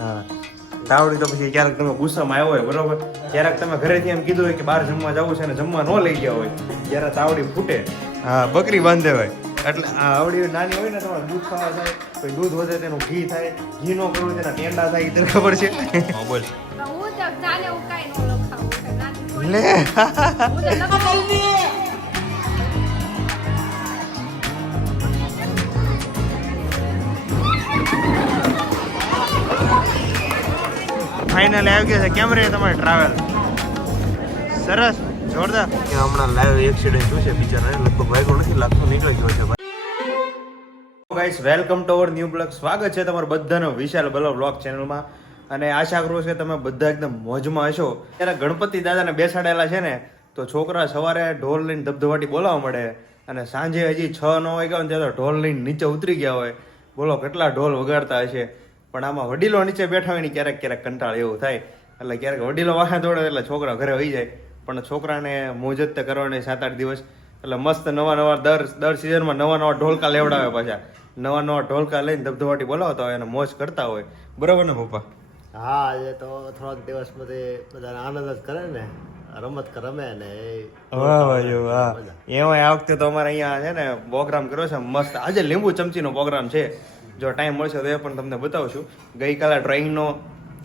હા તાવડી તો પછી ક્યારેક તમે ગુસ્સામાં આવ્યો હોય બરોબર, ક્યારેક તમે ઘરેથી એમ કીધું હોય કે બહાર જમવા જવું છે ને જમવા ન લઈ ગયા હોય, ત્યારે તાવડી ફૂટે. હા બકરી બાંધે હોય એટલે આ આવડી નાની હોય ને તમારે દૂધ ખાવા થાય, પછી દૂધ વધે તેનું ઘી થાય, ઘી નો કરવું તેના ટેંડા થાય, તને ખબર છે? હા બોલ લે ફાઇનલ આવી ગયા છે. કેમ રહે તમારે ટ્રાવેલ? સરસ જોરદાર. હમણાં લાઈવ એક્સિડન્ટ થયું છે બિચારાને, લગભગ વાગ્યો નથી લાગતું, નીકળી ગયો છે ભાઈ. Guys welcome to our new blog. સ્વાગત છે તમારું બધાનો વિશાલ બલો બ્લોગ ચેનલમાં. અને આશા કરું છું કે તમે બધા એકદમ મોજમાં હશો. ત્યારે ગણપતિ દાદાને બેસાડેલા છે ને, તો છોકરા સવારે ઢોલ લઈને ધબધબાટી બોલાવવા મળે, અને સાંજે હજી 6 ન વાગ્યા ને ત્યારે ઢોલ લઈને નીચે ઉતરી ગયા હોય. બોલો કેટલા ઢોલ વગાડતા હશે. પણ આમાં વડીલો નીચે બેઠા હોય ને ક્યારેક ક્યારેક કંટાળ એવું થાય, એટલે ક્યારેક વડીલો વાહે દોડે એટલે છોકરા ઘરે વહી જાય. પણ છોકરાને મોજ જ કરવાની 7-8 દિવસ, એટલે મસ્ત નવા દર સિઝનમાં નવા ઢોલકા લેવડાવે, પાછા નવા ઢોલકા લઈને ધબધબાટી બોલાવતા હોય અને મોજ કરતા હોય. બરોબર ને પપ્પા? હા, આજે તો થોડાક દિવસ બધાને આનંદ જ કરે ને, રમત રમે ને. એમાં આ વખતે તો અમારે અહીંયા છે ને પ્રોગ્રામ કર્યો છે મસ્ત. આજે લીંબુ ચમચીનો પ્રોગ્રામ છે, જો ટાઈમ મળશે તો એ પણ તમને બતાવશું. ગઈકાલે ડ્રોઈંગનો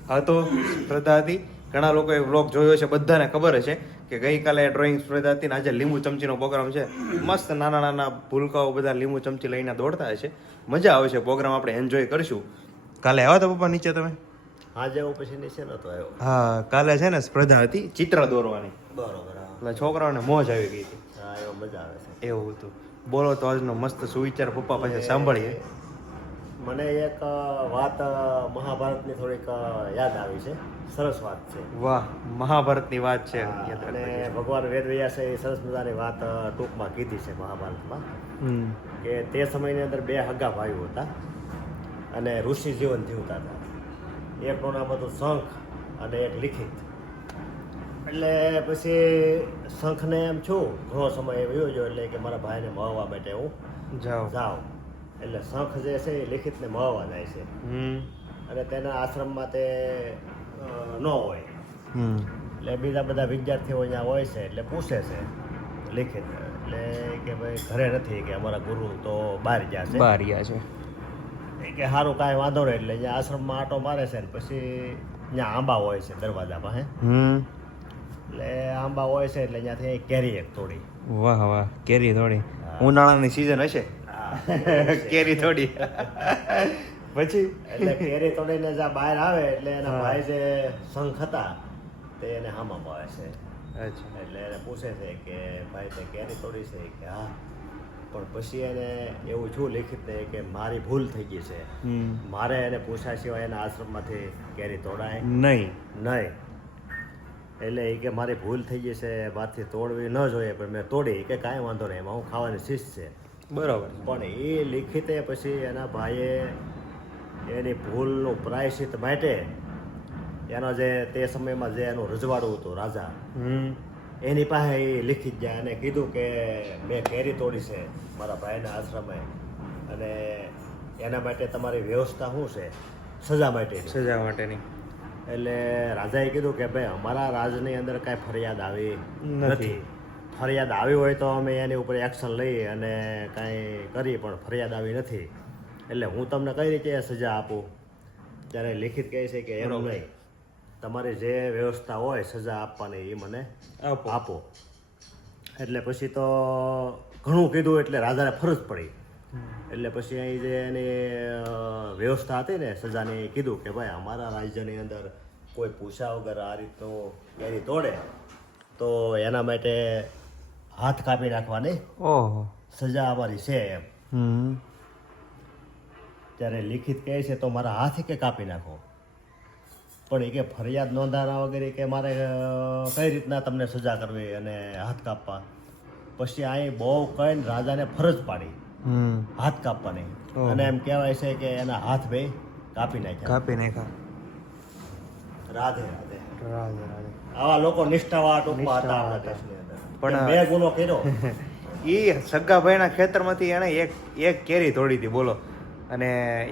હતો, સ્પર્ધા હતી. ઘણા લોકોએ વ્લોગ જોયો છે, બધાને ખબર છે કે ગઈકાલે ડ્રોઈંગ સ્પર્ધા હતી ને આજે લીંબુ ચમચીનો પ્રોગ્રામ છે. મસ્ત નાના ભૂલકાઓ બધા લીંબુ ચમચી લઈને દોડતા હશે. મજા આવશે. પ્રોગ્રામ આપણે એન્જોય કરીશું. કાલે આવ્યા હતા પપ્પા નીચે તમે? આજે હું પછી નીચે નતો આવ્યો. હા કાલે છે ને સ્પર્ધા હતી ચિત્ર દોરવાની. બરોબર. એટલે છોકરાઓને મોજ આવી ગઈ હતી. હા, એવો મજા આવે છે. એવું હતું. બોલો તો આજનો મસ્ત સુવિચાર પપ્પા પાસે સાંભળીએ. મને એક વાત મહાભારતની થોડીક યાદ આવી છે. સરસ વાત છે. વાહ, મહાભારતની વાત છે. અને ભગવાન વેદવ્યાસે એ સરસ મજાની વાત ટૂંકમાં કીધી છે મહાભારતમાં, કે તે સમયની અંદર 2 હગા ભાઈઓ હતા અને ઋષિ જીવન જીવતા હતા. એકનું નામ હતું શંખ અને એક લિખિત. એટલે પછી શંખને એમ છું ઘણો સમય એવો ગયો, એટલે કે મારા ભાઈને મળવા માટે હું જાઉં. એટલે શંખ જે છે એ લિખિતને મળવા જાય છે, અને તેના આશ્રમમાં તે ન હોય. એટલે બીજા બધા વિદ્યાર્થીઓ અહીંયા હોય છે, એટલે પૂછે છે લિખિત, એટલે કે ભાઈ ઘરે નથી, કે અમારા ગુરુ તો બહાર ગયા છે. કે સારું કાંઈ વાંધો નહીં. એટલે અહીંયા આશ્રમમાં આંટો મારે છે, ને પછી અહીંયા આંબા હોય છે દરવાજામાં. એટલે આંબા હોય છે, એટલે અહીંયાથી કેરી એક તોડી. વાહ વાહ, કેરી થોડી. ઉનાળાની સીઝન હશે, કેરી થોડી. પછી એટલે કેરી તોડીને જ્યાં બહાર આવે, એટલે એના ભાઈ જે શંખ હતા તે એને હામા આવે છે. એટલે એને પૂછે છે કે ભાઈ તે કેરી તોડી છે? કે હા. પણ પછી એને એવું શું લિખિતને કે મારી ભૂલ થઈ ગઈ છે, મારે એને પૂછ્યા સિવાય એના આશ્રમમાંથી કેરી તોડાય નહીં. એટલે એ કે મારી ભૂલ થઈ ગઈ છે, મારથી તોડવી ન જોઈએ, પણ મેં તોડી. કે કાંઈ વાંધો નહીં, એમાં હું ખાવાની શીશ છે. બરાબર. પણ એ લિખિતે પછી એના ભાઈએ એની ભૂલનું પ્રાયશ્ચિત માટે એનો જે તે સમયમાં જે એનું રજવાડું હતું રાજા, એની પાસે એ લિખિત જાય અને કીધું કે મેં કેરી તોડી છે મારા ભાઈના આશ્રમે, અને એના માટે તમારી વ્યવસ્થા શું છે સજા માટેની. એટલે રાજાએ કીધું કે ભાઈ અમારા રાજની અંદર કાંઈ ફરિયાદ આવી નથી. ફરિયાદ આવી હોય તો અમે એની ઉપર એક્શન લઈ અને કાંઈ કરી, પણ ફરિયાદ આવી નથી. એટલે હું તમને કઈ રીતે સજા આપું? ત્યારે લિખિત કહે છે કે એનું નહીં, તમારી જે વ્યવસ્થા હોય સજા આપવાની એ મને આપો. એટલે પછી તો ઘણું કીધું, એટલે રાજાને ફરજ પડી. એટલે પછી અહીં જે એની વ્યવસ્થા હતી ને સજાની, કીધું કે ભાઈ અમારા રાજ્યની અંદર કોઈ પૂછ્યા વગર આ રીતનું કેરી તોડે તો એના માટે હાથ કાપી નાખવાની સજા અમારી છે એમ. ત્યારે લિખિત કહે છે તો મારા હાથ કે કાપી નાખો, પણ એ કે ફરિયાદ નોંધાના વગેરે કે મારે કઈ રીતના તમને સજા કરવી અને હાથ કાપવા. પછી અહીં બહુ કહીને રાજાને ફરજ પાડી હાથ કાપવાની, અને એમ કહેવાય છે કે એના હાથ બે કાપી નાખ્યા. રાધે રાધે. આવા લોકો નિષ્ઠાવાળા ટૂંકમાં હતા આપણા દેશની અંદર. પણ મેં ગુનો કર્યો. એ સગા ભાઈના ખેતરમાંથી એને એક કેરી તોડી હતી. બોલો, અને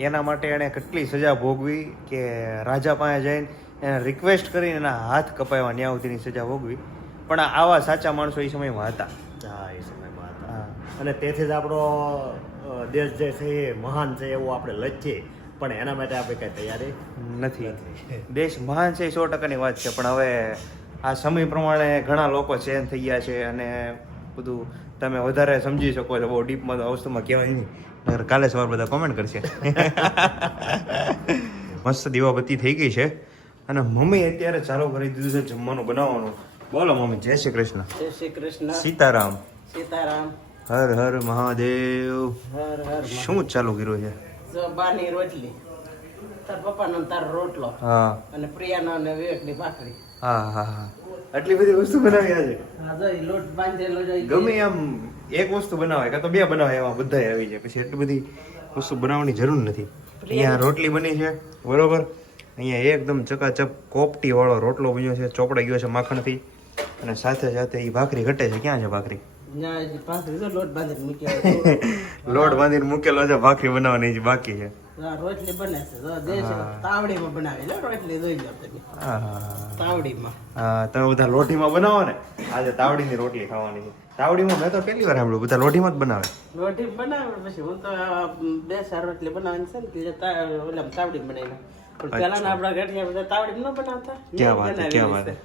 એના માટે એણે કેટલી સજા ભોગવી કે રાજા પાસે જઈને એને રિક્વેસ્ટ કરીને એના હાથ કપાવ્યા ન્યા સુધીની સજા ભોગવી. પણ આવા સાચા માણસો એ સમયમાં હતા. હા એ સમયમાં હતા. અને તેથી જ આપણો દેશ જે છે એ મહાન છે એવું આપણે લખીએ, પણ એના માટે આપણે કઈ તૈયારી નથી. દેશ મહાન છે 100%ની વાત છે, પણ હવે આ સમય પ્રમાણે ઘણા લોકો ચેન્જ થઈ ગયા છે અને બધું તમે વધારે સમજી શકો છો. બહુ ડીપમાં તો વસ્તુમાં કહેવાય નહીં, નકર કાલે સવાર બધા કોમેન્ટ કરશે. મસ્ત દીવાબત્તી થઈ ગઈ છે અને મમ્મી અત્યારે ચાલુ કરી દીધું છે જમવાનું બનાવવાનું. બોલો મમ્મી. જય શ્રી કૃષ્ણ. જય શ્રી કૃષ્ણ. સીતારામ. સીતારામ. હર હર મહાદેવ. હર હર. શું ચાલુ કર્યું છે? જો બાની રોટલી, તાર પપ્પાનો તાર રોટલો, હા અને પ્રિયાનો અને વિવેકની ભાખરી. હા હા હા. આટલી બધી વસ્તુ બનાવી આજે. હા જો ઈ લોટ બાંધેલો જો ઈ ગમે આમ એક વસ્તુ બનાવે કાં તો બે બનાવે એમાં બધા આવી જાય. પછી એટલી બધી વસ્તુ બનાવવાની જરૂર નથી. અહીંયા રોટલી બની છે બરોબર. અહીંયા એકદમ ચકાચક કોપટી વાળો રોટલો બન્યો છે, ચોપડાઈ ગયો છે માખણથી, અને સાથે સાથે એ ભાખરી ઘટે છે. ક્યાં છે ભાખરી? ન્યા ઈ ભાખરી જો લોટ બાંધીને મૂક્યો. લોટ બાંધીને મૂકેલો છે, ભાખરી બનાવવાની જ બાકી છે. હા રોટલી બને છે જો દેશ તાવડીમાં બનાવી લે રોટલી જોઈ લો તમે. હા હા તાવડીમાં. હા. તમે બધા લોઢીમાં બનાવો ને, આજે તાવડીની રોટલી ખાવાની છે. તાવડીમાં મેં તો પહેલી વાર સાંભળ્યું, બધા લોઢીમાં જ બનાવે. રોટલી બનાવે પછી હું તો 2-4 રોટલી બનાવવાની છે ને એટલે ઓલા તાવડી બનાવી. પણ પેલાના આપણા ઘડિયા બધા તાવડી ન બનાવતા. ક્યાં વાત છે, ક્યાં વાત છે.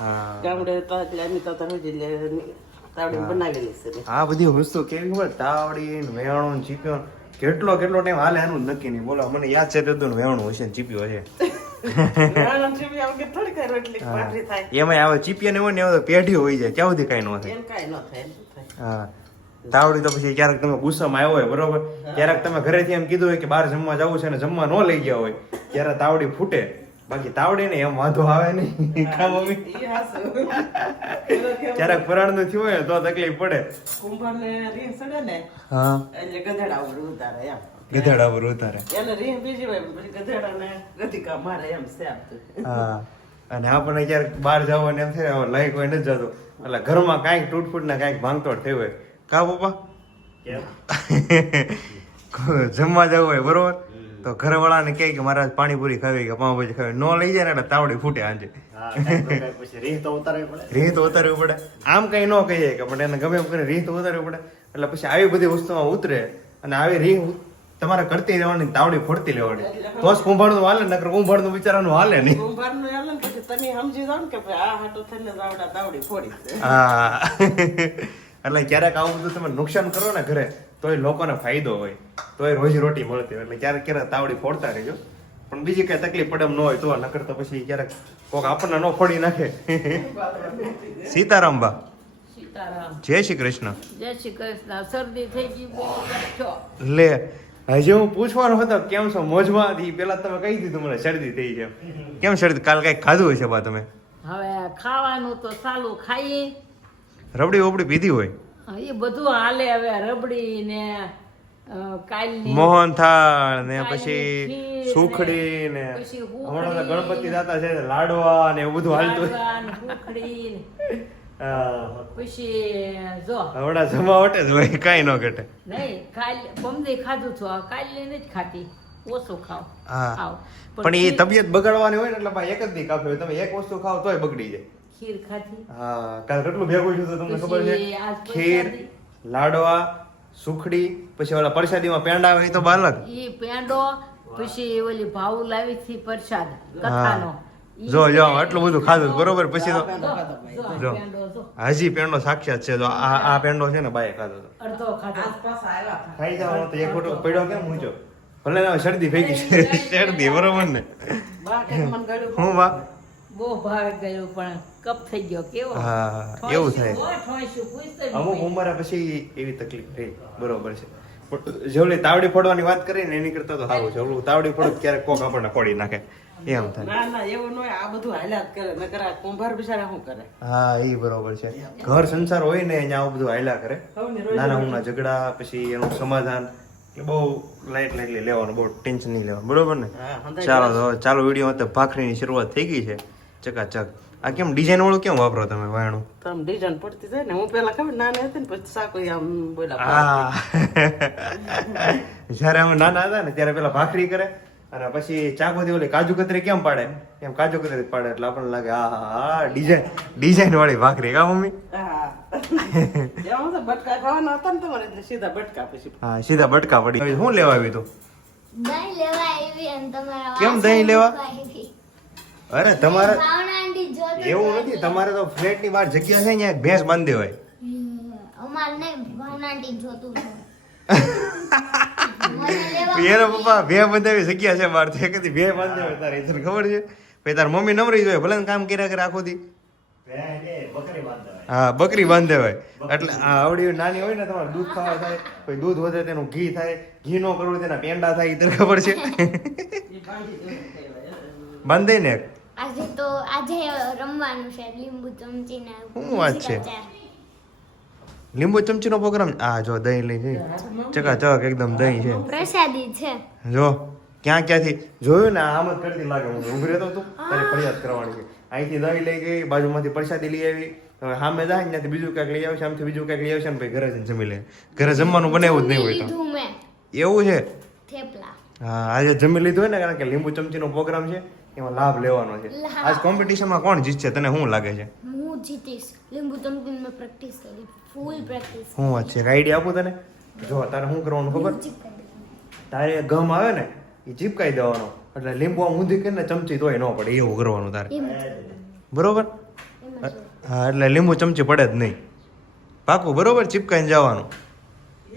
હા. ગામડે તો એટલે અમે તો તમે તાવડી બનાવેલી છે. આ બધી વસ્તુ કેવી ખબર? તાવડી ને વેણું ને ચીપ્યો કેટલો ટાઈમ હાલે એનું જ નક્કી નહીં. બોલો મને યાદ છે બધું વેણું હશે ને ચીપ્યો હશે. એમાં આવે ચીપિયા ને હોય ને એમાં પેઢી હોય જાય, ક્યાં સુધી કઈ ન થાય. હા. તાવડી તો પછી ક્યારેક તમે ગુસ્સામાં આવ્યો હોય બરોબર, ક્યારેક તમે ઘરેથી એમ કીધું હોય કે બહાર જમવા જવું છે ને જમવા ન લઈ ગયા હોય, ત્યારે તાવડી ફૂટે. બાકી તાવડી ને એમ વાંધો આવે નહીં. ક્યારેક ફરાળ નું થયું હોય તો તકલીફ પડે. કુંભારને રીંગ સડે ને હા એટલે ગધેડા ઉપર ઉતારે એમ. ગધેડા પર ઉતારે. એને રીંગ બીજી હોય પછી ગધેડાને ગધિકા મારે એમ છે. હા. અને આપણને ક્યારેક બહાર જવાનું એમ થાય લાઈક હોય નથી જતો, એટલે ઘરમાં કાંઈક તૂટફૂટ ને કાંઈક ભાંગતોડ થઈ હોય. કા પપ્પા? જમવા જવું હોય બરોબર, તો ઘરવાળાને કહે કે મારે પાણીપુરી ખાવી કે પાઉંભાજી ખાવી, ન લઈ જાય ને એટલે તાવડી ફૂટે આંજે. રીહ તો ઉતારવી પડે. આમ કઈ ન કહીએ કે પણ એને ગમે એમ કરીને રીહ તો ઉતારવી પડે. એટલે પછી આવી બધી વસ્તુમાં ઉતરે અને આવી રીહ તમારે કરતી રહેવાની, તાવડી ફોડતી લેવાની, તો જ કુંભારનું હાલે, નકર કુંભારનું બિચારાનું હાલે નહીં. કુંભારનું હાલે ને પછી તમે સમજી જાવ ને કે ભાઈ આ હાટો થઈને તાવડી ફોડી છે. હા. એટલે ક્યારેક આવું બધું તમે નુકસાન કરો ને ઘરે તોય લોકોને ફાયદો હોય, તોય રોજી રોટી મળતી હોય. એટલે ક્યારેક ક્યારેક તાવડી ફોડતા રહેજો. પણ બીજી કઈ તકલીફ પડે એમ ન હોય તો, નકર તો પછી ક્યારેક કોક આપણને ન ફોડી નાખે. સીતારામ બા. સીતારામ. જય શ્રી કૃષ્ણ. જય શ્રી કૃષ્ણ. શરદી થઈ ગઈ બહુ છો. લે હજી હું પૂછવાનો હતો કેમ છો મોજમાં, પેલા તમે કહી દીધું મને શરદી થઈ છે. કેમ શરદી? કાલ કઈક ખાધું હશે બા તમે? હવે ખાવાનું તો ચાલુ ખાઈએ. રબડી વબડી પીધી હોય? એ બધું હાલે હવે. રબડી ને કાલની મોહનથાળ ને કાલની પછી ખીર સુખડી ને પછી હમણાં તો ગણપતિ દાતા છે લાડવા ને એવું બધું હાલતું. લાડવા ને સુખડી ને હા. પછી જો હમણાં જમાવટે જ હોય, કાંઈ ન ઘટે. નહીં કાલ બમદે ખાધું છું. હવે કાલની નથી ખાતી, ઓછું ખાવ. હા. ખાવ પણ એ તબિયત બગાડવાની હોય ને એટલે ભાઈ એક જ દી કાપે. તમે એક વસ્તુ ખાવ તોય બગડી જાય. ખીર ખાધી. હા. કાલ કેટલું ભેગું છું તમને ખબર છે? પછી આજ ખીર, પ્રસાદી. લાડવા, સુખડી, પછી ઓલા પ્રસાદીમાં પેંડા આવે એ તો બાલક. ઈ પેંડો, પછી ઓલી ભાવ લાવી હતી પ્રસાદ કથાનો. ઈ જો આટલું બધું ખાધું બરોબર. પછી તો જો, જો. પેંડો જો. હજી પેંડો સાક્ષાત છે. તો આ પેંડો છે ને બાએ ખાધો હતો. અડધો ખાધો. આસપાસ આવ્યા હતા. ખાઈ જવાનો તો એક ફોટો પડ્યો કેમ મૂંઝો? ભલે ને શરદી થઈ ગઈ છે. શરદી બરોબર ને? બા કે મન ગળ્યું. હું બા? બહુ ભાવે ગયું પણ કપ થઈ ગયો કેવો. હા એવું થાય. ઠોઈશું, પૂછતો જ અમુક નહીં. ઉંમરે પછી એવી તકલીફ થઈ બરોબર છે. પણ જેવલી તાવડી ફોડવાની વાત કરી ને એની કરતા તો સારું છે. ઓલું તાવડી ફોડો ક્યારેક કોક આપણને ફોડી નાખે એમ થાય. ના ના એવું ન હોય. આ બધું હાલ્યા જ કરે. નકર આ કુંભાર બિચારા શું કરે? હા એ બરોબર છે. ઘર સંસાર હોય ને અહીંયા આવું બધું હાલ્યા કરે. સૌની રોજી નાના મોટા ઝઘડા પછી એનું સમાધાન એટલે બહુ લાઇટલી લેવાનું, બહુ ટેન્શન નહીં લેવાનું બરોબર ને? હા, સમજાય ચાલો તો ચાલો વિડીયો ભાખરીની શરૂઆત થઈ ગઈ છે ચકાચક. આ કેમ ડિઝાઇન વાળું કેમ વાપરો તમે વાયણું? તો આમ ડિઝાઇન પડતી જાય ને. હું પેલા ખબર નાની હતી ને પછી સાકો આમ બોલા હા જ્યારે અમે નાના હતા ને ત્યારે પેલા ભાખરી કરે અને પછી ચાકુથી ઓલી કાજુ કતરી કેમ પાડે એમ કાજુ કતરી પાડે એટલે આપણને લાગે હા ડિઝાઇન વાળી ભાખરી કા મમ્મી? હા એમાં તો બટકા ખાવાના હતા ને તમારે એટલે સીધા બટકા પછી હા સીધા બટકા પડી. હવે શું લેવા આવી તું? દહીં લેવા આવી અને તમારા કેમ વાસણ દહીં લેવા? ધોવા આવી. અરે તમારે ભાવના આંટી જોતું એવું નથી, તમારે તો ફ્લેટ ની બહાર જગ્યા છે ને એક ભેંસ બાંધી હોય. અમાર નહીં ભાવના આંટી જોતું હતું. એનો પપ્પા ભે બંધાવી જગ્યા છે બહાર તે કદી ભે બાંધી હોય તારે તને ખબર છે? પછી તાર મમ્મી નમરી જોઈએ ભલે ને કામ કર્યા કરે આખો દી. બકરી બાંધતા હોય. હા બકરી બાંધે હોય એટલે આ આવડી નાની હોય ને તમારે દૂધ ખાવા થાય પછી દૂધ વધે તેનું ઘી થાય, ઘી નો કરવું તેના પેંડા થાય, તને ખબર છે? બાંધે ને એક. આજે રમવાનું છે લીંબુ ચમચીને શું વાત છે? લીંબુ ચમચીનો પ્રોગ્રામ. આ જો દહીં લઈ જઈ ચકાચક એકદમ દહીં છે. પ્રસાદી છે. જો ક્યાંથી જોયું ને આમ જ કરતી લાગે. હું ઊભી રહેતો તું તારી ફરિયાદ કરવાની છે. અહીંથી દહીં લઈ ગઈ, બાજુમાંથી પ્રસાદી લઈ આવી, હવે સામે જાય ને ત્યાંથી બીજું કંઈક લઈ આવશે, આમથી બીજું કંઈક લઈ આવશે ને પછી ઘરે જઈને જમી લે. ઘરે જમવાનું બનાવ્યું જ નહીં હોય તો લીધું મેં એવું છે. થેપલા. હા આજે જમી લીધું હોય ને કારણ કે લીંબુ ચમચીનો પ્રોગ્રામ છે એમાં લાભ લેવાનો છે. આજ કોમ્પિટિશનમાં કોણ જીતશે તને શું લાગે છે? હું જીતીશ. લીંબુ ચમચીની મેં પ્રેક્ટિસ કરી, ફૂલ પ્રેક્ટિસ. શું વાત છે? આઈડિયા આપું તને. જો તારે શું કરવાનું ખબર? તારે ગમ આવે ને એ ચીપકાઈ દેવાનો એટલે લીંબુ આમ ઊંધી કરીને ચમચી તોય ન પડે એવું કરવાનું તારે. બરોબર? હા એટલે લીંબુ ચમચી પડે જ નહીં. પાકું બરોબર? ચીપકાઈને જવાનું.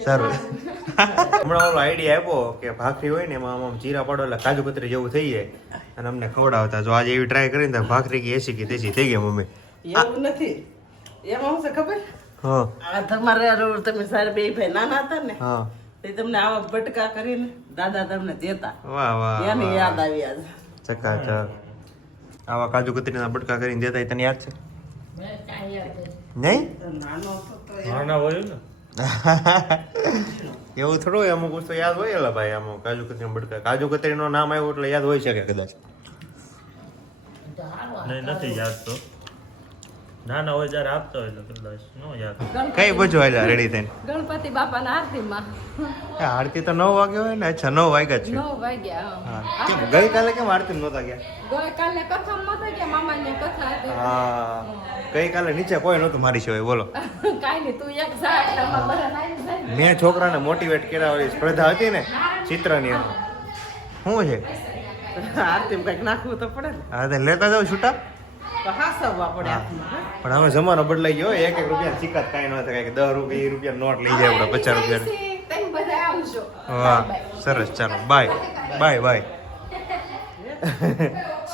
સારું. હમણાં ઓલો આઈડિયા આપ્યો કે ભાખરી હોય ને એમાં આમ ચીરા પાડો એટલે કાજુ કતરી જેવું થઈ જાય અને અમને ખવડાવતા. જો આજે એવી ટ્રાય કરીને ભાખરી કે એસી કે તેસી થઈ ગઈ મમ્મી. એવું નથી. એમાં શું છે ખબર? હા આ તમારે તમે સારા બે ભાઈ નાના હતા ને હા તે તમને આવા બટકા કરીને દાદા તમને દેતા વાહ વાહ એની યાદ આવી આજ. ચકાચક આવા કાજુ કતરીના બટકા કરીને દેતા એ તને યાદ છે? નહીં નાનો હતો તો એવું થોડું હોય, અમુક વસ્તુ યાદ હોય. એલા ભાઈ અમુક કાજુ કતરી બટકા કાજુ કતરીનું નામ આવ્યું એટલે યાદ હોય શકે કદાચ. નહીં નથી યાદ તો નાના હોય જ્યારે આપતા હોય એટલે કદાચ નો યાદ. કઈ બાજુ હાલ્યા રેડી થઈને? ગણપતિ બાપાના આરતીમાં આરતી તો 9 વાગે હોય ને. અચ્છા 9 વાગ્યા જ છે. 9 વાગ્યા. હા કેમ ગઈકાલે કેમ આરતી નહોતા ગયા? ગઈકાલે કથા નહોતા ગયા, મામાની કથા હતી. હા ગઈકાલે નીચે કોઈ નહોતું મારી સિવાય. બોલો કાંઈ નહીં, તું એક જા એટલે અમારા બધાને આવી જાય. મેં છોકરાને મોટિવેટ કર્યા વાળી સ્પર્ધા હતી ને ચિત્રની શું છે? આરતીમાં કંઈક નાખવું તો પડે ને. હા તો લેતા જાવ છૂટા. તો હાસવવા પડે હાથમાં, હા? પણ હવે જમાનો બદલાઈ ગયો. 1-1 રૂપિયા સિક્કા કાંઈ ન થાય. 10 રૂપિયા 20 રૂપિયા નોટ લઈ જાય આપણે 50 રૂપિયા. તમે બધા આવજો. વાહ સરસ. ચાલો બાય બાય બાય.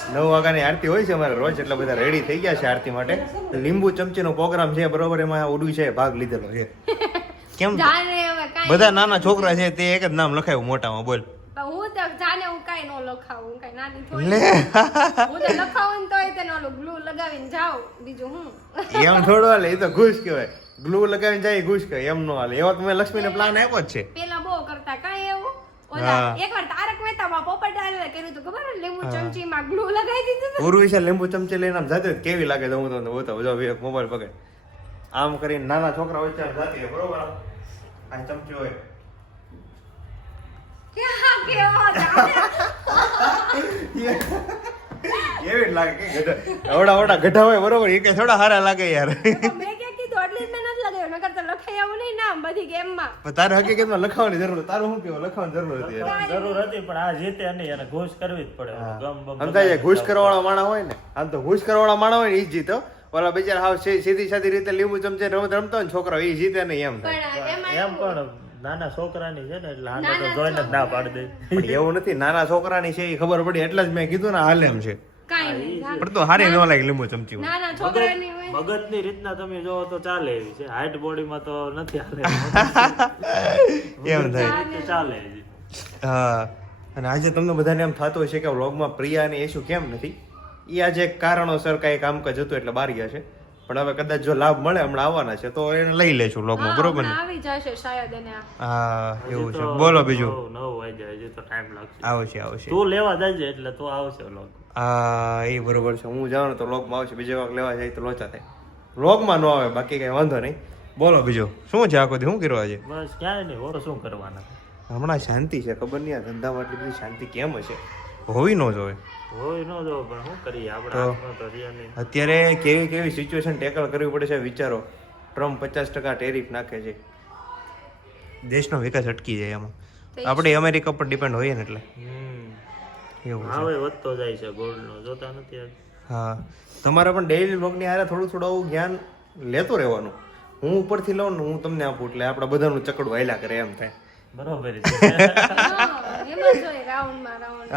9 વાગ્યાની આરતી હોય છે અમારે રોજ એટલે બધા રેડી થઈ ગયા છે આરતી માટે. લીંબુ ચમચીનો પ્રોગ્રામ છે બરોબર. એમાં ઉડું છે ભાગ લીધેલો છે. કેમ જાને હવે કાંઈ બધા નાના છોકરા છે તે એક જ નામ લખાયું મોટામાં. બોલ પણ હું તો જાને હું કાંઈ ન લખાવું, હું કાંઈ નાની થોડી. લે હું તો લખાવું ને તોય તેને ઓલું ગ્લુ લગાવીને જાઉં, બીજું હું. એમ થોડું હાલે. એ તો ઘૂસ કહેવાય. ગ્લુ લગાવીને જાય ઘૂસ કહેવાય. એમ નો હાલે. એવા તો મેં લક્ષ્મીને પ્લાન આપ્યો જ છે. પેલા બહુ કરતા કાંઈ એવું. હા. ઓલા એકવાર તારક મહેતામાં પોપટ આલ્વે કર્યું હતું ખબર? લીંબુ ચમચીમાં ગ્લુ લગાવી દીધું હતું. ઉર્વિશા લીંબુ ચમચી લઈને આમ જાતી હોય કેવી લાગે તો હું તમને બતાવું. મોબાઈલ પકડ આમ કરીને નાના છોકરા વચ્ચે આમ જાતી હોય બરોબર. આ ચમચી હોય ક્યાં કેવો જાણે. એવી જ લાગે કે ગઢા ગઢા હોય બરોબર. એ કે થોડા હારા લાગે યાર. મેં ક્યાં કીધું એટલે જ મેં નથી લગાવ્યું, નકર તો લખાઈ આવું નહીં નામ બધી ગેમમાં. પણ તારે હકીકતમાં લખાવવાની જરૂર. તારું શું કેવું? લખવાની જરૂર હતી યાર. જરૂર હતી પણ આ જીતે નહીં અને ઘૂસ કરવી જ પડે. ગમ બમ સમજાય ઘૂસ કરવાવાળા માણા હોય ને. આમ તો ઘૂસ કરવાવાળા માણા હોય ને એ જ જીતો. ઓલા બિચારા હાવ સીધી સાદી રીતે લીંબુ ચમચે રમત રમતો હોય ને છોકરો એ જીતે નહીં એમ થાય. પણ એમાં એમ પણ નાના છોકરાની છે ને એટલે આને તો જોઈને જ ના પાડી દે. પણ એવું નથી. નાના છોકરાની છે એ ખબર પડી એટલે જ મેં કીધું ને હાલ એમ છે. કાંઈ નહીં. પણ તો હારી ન લાગે લીંબુ ચમચી. નાના છોકરાની હોય. મગજની રીતના તમે જોવો તો ચાલે એવી છે. હાઈટ બોડીમાં તો નથી હાલે. એમ થાય. તો ચાલે હજી. હા અને આજે તમને બધાને એમ થતું હશે કે વ્લોગમાં પ્રિયા અને યશુ કેમ નથી. એ આજે એક કારણોસર કાંઈ કામકાજ હતું એટલે બહાર ગયા છે. પણ હવે કદાચ જો લાભ મળે હમણાં આવવાના છે તો એને લઈ લેશું વ્લોગમાં, બરોબર ને? આવી જશે શાયદ એને હા એવું છે. બોલો બીજું. 9 વાગ્યા હજી તો ટાઈમ લાગશે. આવશે તું લેવા જાય એટલે તો આવશે વ્લોગ. હા એ બરોબર છે. હું જાઉં ને તો વ્લોગમાં આવશે, બીજે વખત લેવા જાય તો લોચા થાય. વ્લોગમાં ન આવે, બાકી કઈ વાંધો નહીં. બોલો બીજું શું છે આખો દી, શું કરવા છે? બસ ક્યાંય નહીં, ઓરો શું કરવાના. હમણાં શાંતિ છે, ખબર નહીં આ ધંધામાં એટલી બધી શાંતિ કેમ હશે, હોવી ન જોઈએ. હોય ન જો પણ શું કરીએ આપણે, તો હાથમાં તો રહ્યા નહીં. અત્યારે કેવી કેવી સિચ્યુએશન ટેકલ કરવી પડે છે વિચારો. ટ્રમ્પ 50% ટેરિફ નાખે છે, દેશનો વિકાસ અટકી જાય એમાં. આપણે અમેરિકા પર ડિપેન્ડ હોઈએ ને એટલે એવું છે. હવે વધતો જાય છે ગોલ્ડનો, જોતા નથી આજ. હા તમારે પણ ડેઈલી વ્લોગની હારે થોડું થોડું આવું જ્ઞાન લેતો રહેવાનું. હું ઉપરથી લઉં ને હું તમને આપું એટલે આપણા બધાનું ચકડું હાલ્યા કરે એમ થાય. બરોબર છે. એમ જ હોય રાઉન્ડમાં રાઉન્ડ.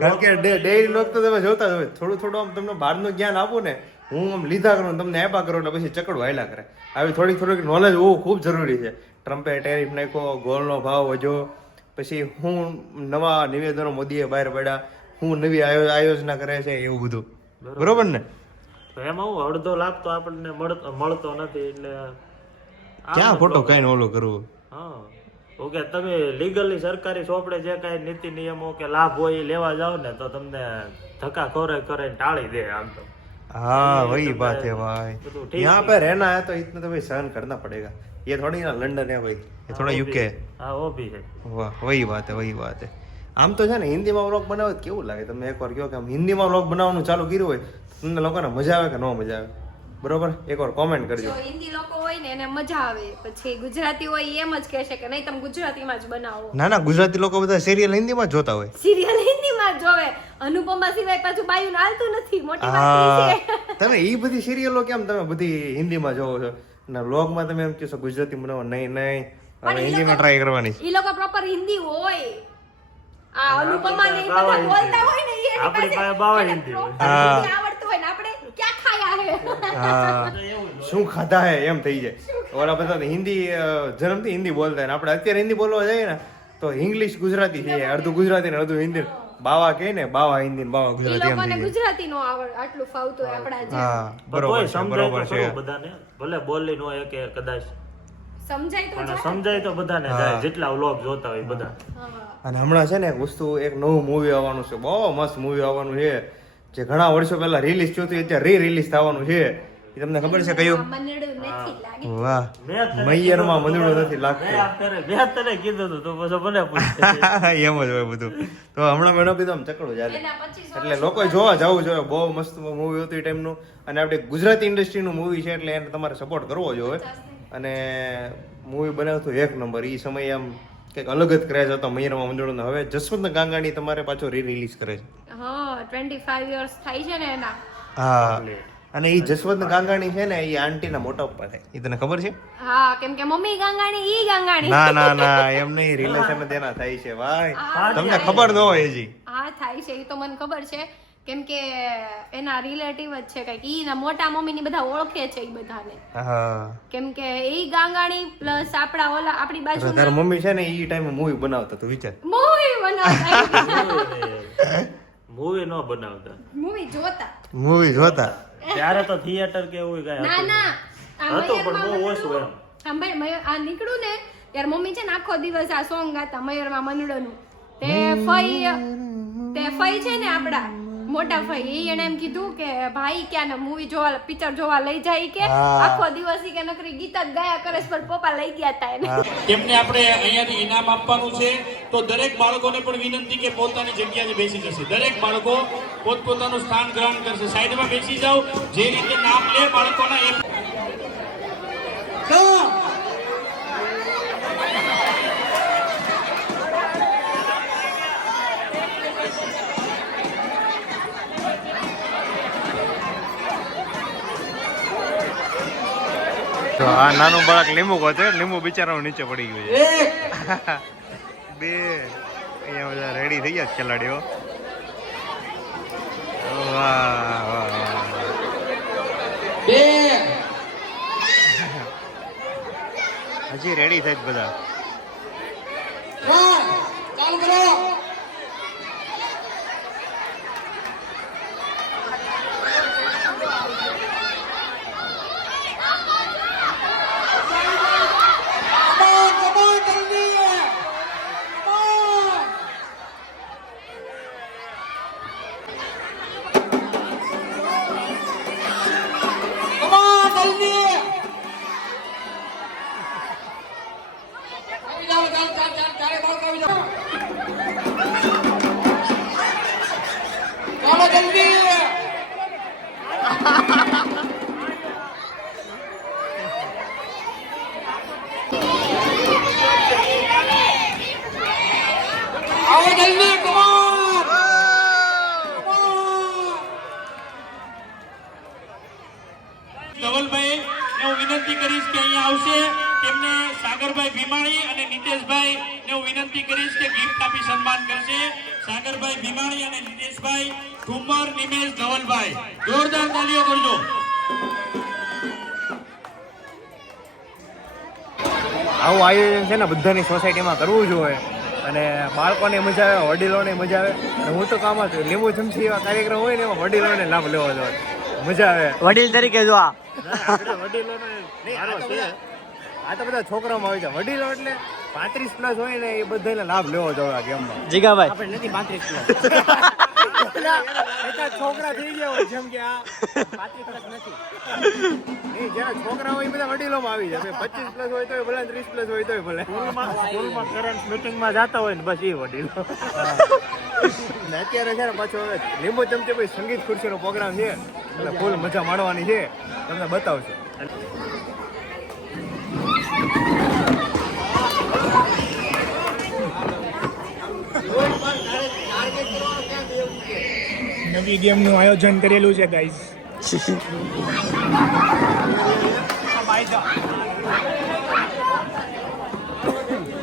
કારણ કે ડેઈલી વ્લોગ તો તમે જોતા જ હોય. થોડું થોડું આમ તમને બહારનું જ્ઞાન આપું ને, હું આમ લીધા કરું તમને આપ્યા કરું એટલે પછી ચકડું હાલ્યા કરે. આવી થોડીક નોલેજ હોવું ખૂબ જરૂરી છે. ટ્રમ્પે ટેરિફ નાખ્યો, ગોળનો ભાવ વધ્યો, પછી હું નવા નિવેદનો મોદીએ બહાર પાડ્યા, હું નવી આયોજના કરે છે, એવું બધું. બરોબર ને? તો એમાં હું અડધો લાખ તો આપણને મળતો નથી એટલે ક્યાં ખોટો કઈ ઓલું કરવું. હા ઓકે, તમે લીગલી સરકારી ચોપડે જે કાંઈ નીતિ નિયમો કે લાભ હોય એ લેવા જાઓ ને તો તમને ધક્કા કરે ટાળી દે આમ તો. हाँ वही बात है भाई, यहाँ पे रहना है तो इतना तो भाई सहन करना पड़ेगा. ये थोड़ी ना लंदन है भाई, ये थोड़ा यूके है. હા વો ભી હે. વાહ વही बात है. આમ તો છે ને હિન્દીમાં વ્લોગ બનાવે કેવું લાગે? તમે એકવાર કહો કે આમ હિન્દીમાં વ્લોગ બનાવવાનું ચાલુ કર્યું હોય તમને લોકોને મજા આવે કે ન મજા આવે? બરોબર, એકવાર કોમેન્ટ કરજો. જો હિન્દી લોકો હોય ને એને મજા આવે, પછી ગુજરાતી હોય એમ જ કહેશે કે નહીં તમે ગુજરાતીમાં જ બનાવો. ના ગુજરાતી લોકો બધા સિરિયલ હિન્દીમાં જ જોતા હોય. સિરિયલ હિન્દીમાં જ જોવે, અનુપમા સિવાય પાછું બાયું હાલતું નથી. મોટી વાત હા એ છે. તમે ઈ બધી સિરિયલો કેમ તમે બધી હિન્દીમાં જોવો છો ને વ્લોગમાં તમે એમ કહેશો ગુજરાતી બનાવો? નહીં હવે હિન્દીમાં ટ્રાય કરવાની. ઈ લોકો પ્રોપર હિન્દી હોય. આ અનુપમા ને ઈ બધા બોલતા હોય ને ઈ આપણી પાસે બાવા હિન્દી હોય. હિન્દી આવડતું હોય ને આપણે ક્યાં ખાયા હે. શું ખાધા હે એમ થઈ જાય. ઓલા બધા તો હિન્દી જન્મથી હિન્દી બોલતા ને આપણે અત્યારે હિન્દી બોલવા જઈએ ને તો ઇંગ્લિશ ગુજરાતી થઈ જાય, અડધું ગુજરાતી ને અડધું હિન્દી. બાવા કહે ને બાવા હિન્દી બાવા ઈ ગુજરાતી એમ લોકોને થઈ જાય. ગુજરાતી નો આવડ આટલું ફાવતું હોય આપણા જેમ. હા બરોબર બરોબર છે. બધાને ભલે બોલી નો હોય કે કદાચ સમજાય તો પણ જાય. સમજાય તો બધાને જાય, જેટલા વ્લોગ જોતા હોય બધા. અને હમણાં છે ને એક વસ્તુ, એક નવું મૂવી આવવાનું છે, બહુ મસ્ત મૂવી આવવાનું છે, જે ઘણા વર્ષો પહેલા રિલીઝ થયું હતું, અત્યારે રિલીઝ થવાનું છે. એ તમને ખબર છે કયું? મનડું નથી લાગે. વાહ, મૈયરમાં મંદડું નથી લાગતું. મેં તને કીધું હતું તો પછી મને પૂછ. એમ જ હોય બધું. તો હમણાં મેળો પીધો આમ ચકડું ચાલે. એના 25 એટલે લોકોએ જોવા જવું જોઈએ. બહુ મસ્ત મૂવી હતું એ ટાઈમનું. અને આપણે ગુજરાતી ઇન્ડસ્ટ્રીનું મૂવી છે એટલે એને તમારે સપોર્ટ કરવો જોઈએ. અને મૂવી બનાવતું એક નંબર. એ સમયે આમ કંઈક અલગ જ ક્રેઝ હતો મૈયરમાં મંદડું. હવે જસવંત ગાંગાણી તમારે પાછો રિલીઝ કરે છે. હા 25 યર્સ થાય છે ને એના. હા, અને એ જસવંત ગાંગાણી છે ને એ આંટીના મોટા પપ્પા થાય. એ તને ખબર છે? હા કેમ કે મમ્મી ગાંગાણી ઈ ગાંગાણી. ના એમ નહીં, રિલેશન તેના થાય છે ભાઈ. તમને ખબર ન હોય હજી? હા થાય છે, એ તો મને ખબર છે. કેમ કે એના રિલેટિવ જ છે કઈક. ઈ ના મોટા મમ્મી ની બધા ઓળખે છે ઈ બધાને. હા, કેમ કે ઈ ગાંગાણી પ્લસ આપણી બાજુ તારા મમ્મી છે ને એ ટાઈમે મૂવી બનાવતા, તું વિચાર. મૂવી બનાવતા. મૂવી નો બનાવતા, મૂવી જોતા. મૂવી જોતા ત્યારે તો થિયેટર કે એવું કઈ ના હતું ના આ હતું પણ બહુ મયુરમાં ઓછું એમ. સાંભળ આ નીકળું ને ત્યારે મમ્મી છે ને આખો દિવસ આ સોંગ ગાતા મયુરમાં મંડળનું. તે ફઈ છે ને આપડા મોટા ફઈ, એને એમ કીધું કે ભાઈ ક્યાં ને મૂવી જોવા પિક્ચર જોવા લઈ જાય કે આખો દિવસ કે નકરી ગીત જ ગાયા કરે છે, પણ પપ્પા લઈ ગયા હતા એને. તેમને આપણે અહીંયાથી ઇનામ આપવાનું છે તો દરેક બાળકોને પણ વિનંતી કે પોતાની જગ્યાએ બેસી જશે. દરેક બાળકો પોતપોતાનું સ્થાન ગ્રહણ કરશે. સાઈડમાં બેસી જાઓ. જે રીતે નામ લે બાળકોના એમ તો આ નાનું બાળક લીંબુ ગોતે. લીંબુ બિચારાનું નીચે પડી ગયું છે. બે અહીંયા બધા રેડી થઈ ગયા ખેલાડીઓ. વાહ હજી રેડી થઈ જ બધા. ચાલુ કરો. વિનંતી કરીશ કે અહીંયા આવશે તેમને સાગરભાઈ ભીમાણી અને નિતેશભાઈ ને હું વિનંતી કરીશ કે ગિફ્ટ આપી સન્માન કરશે. સાગરભાઈ ભીમાણી અને નિતેશભાઈ ઠુમર નિમેશ ધવલભાઈ, જોરદાર તાલીઓ કરજો. આવું આયોજન છે ને બધાની સોસાયટીમાં કરવું જોઈએ અને બાળકોને મજા આવે, વડીલોને મજા આવે. અને હું તો કામ જ લીંબુ ચમચી એવા કાર્યક્રમ હોય ને એમાં વડીલોને લાભ લેવો જોઈએ, મજા આવે. વડીલ તરીકે જો આ વડીલોને આ તો બધા છોકરામાં આવી જાય. વડીલો એટલે 35 પ્લસ હોય ને એ બધાને લાભ લેવો જોઈએ આ ગેમમાં. જીગાભાઈ આપણે નથી 35 પ્લસ છોકરા થઈ ગયા હોય જેમ કે આ 35 પ્લસ નથી. એ જેના છોકરા હોય એ બધા વડીલોમાં આવી જાય. 25 પ્લસ હોય તો ભલે, 30 પ્લસ હોય તો ભલે. સ્કૂલમાં કરંટ મીટિંગમાં જતા હોય ને બસ એ વડીલો. ને અત્યારે છે ને પાછો હવે લીંબુ ચમચી ભાઈ સંગીત ખુરશીનો પ્રોગ્રામ છે એટલે ફૂલ મજા માણવાની છે, તમને બતાવશે. નવી ગેમનું આયોજન કરેલું છે ગાઈઝ.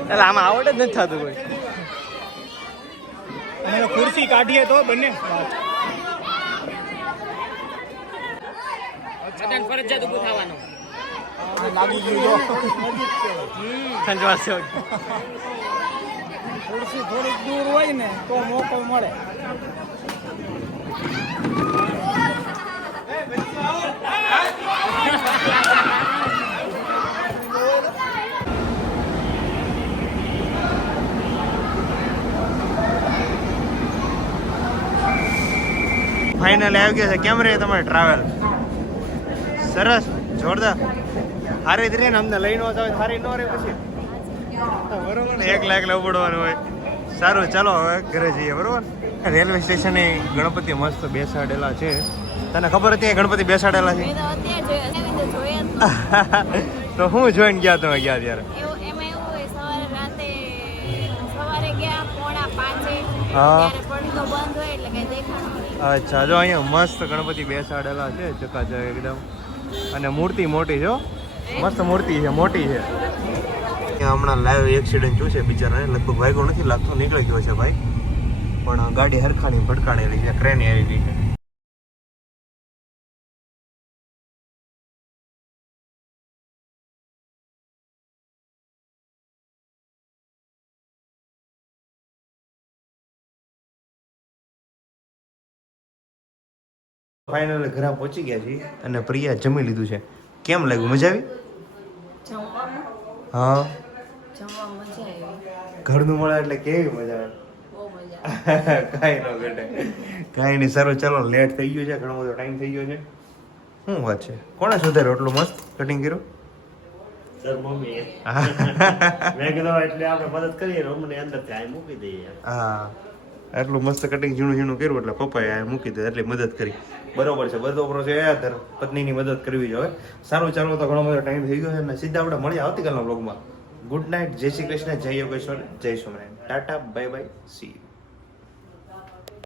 એટલે આમાં આવડે જ નથી થતું કોઈ. અને ખુરશી કાઢીએ તો બંને ફરજિયાત ઊભું થવાનું. લાગી ગયું જો. ખુરશી થોડીક દૂર હોય ને તો મોકો મળે. ફાઇનલ આવી ગયો છે. કેમ રહે તમારે ટ્રાવેલ? સરસ, જોરદાર. હારી જ રહે ને, અમને લઈને આવતા હોય હારી ન રહે પછી બરોબર ને, 1 લાખ લવડવાનું હોય. સારું, ચાલો હવે ઘરે જઈએ. બરોબર. રેલવે સ્ટેશને ગણપતિ મસ્ત બેસાડેલા છે. તને ખબર હતી ગણપતિ બેસાડેલા છે? તો હું જોઈને ગયા તમે ગયા ત્યારે? હા, અચ્છા. જો અહીંયા મસ્ત ગણપતિ બેસાડેલા છે, ચકાચક એકદમ. અને મૂર્તિ મોટી છે, મસ્ત મૂર્તિ છે, મોટી છે. હમણાં લાઈવ એક્સિડન્ટ થયું છે બિચારાને, લગભગ વાગ્યો નથી લાગતો, નીકળી ગયો છે ભાઈ, પણ ગાડી હરખાની ભટકાણેલી છે, ટ્રેન આવી ગઈ છે. ફાઇનલ ઘરે પહોંચી ગયા છીએ અને પ્રિયા જમી લીધું છે. કેમ લાગ્યું? મજા આવી? હા, ઘરનું મળે એટલે કેવી મજા આવે. કાંઈ ન ઘટે, કાંઈ નહીં. સારું, ચાલો, લેટ થઈ ગયું છે, ઘણો બધો ટાઈમ થઈ ગયો છે. શું વાત છે? કોણે સુધાર્યું એટલું મસ્ત કટિંગ કર્યું? Sir mummy. મેં કીધું એટલે આપણે મદદ કરીએ, અમને અંદરથી આ મૂકી દઈએ. હા, એટલું મસ્ત કટિંગ ઝીણું ઝીણું કર્યું એટલે પપ્પાએ આ મૂકી દે, એટલી મદદ કરી. બરોબર છે, બધો છે યાર, પત્નીની મદદ કરવી જોઈએ. સારું, ચાલો, તો ઘણો બધો ટાઈમ થઈ ગયો છે અને સીધા આપણે મળીએ આવતીકાલના બ્લોગમાં. ગુડ નાઇટ, જય શ્રી કૃષ્ણ, જય યોગેશ્વર, જય Swaminarayan, Tata, bye bye, C you.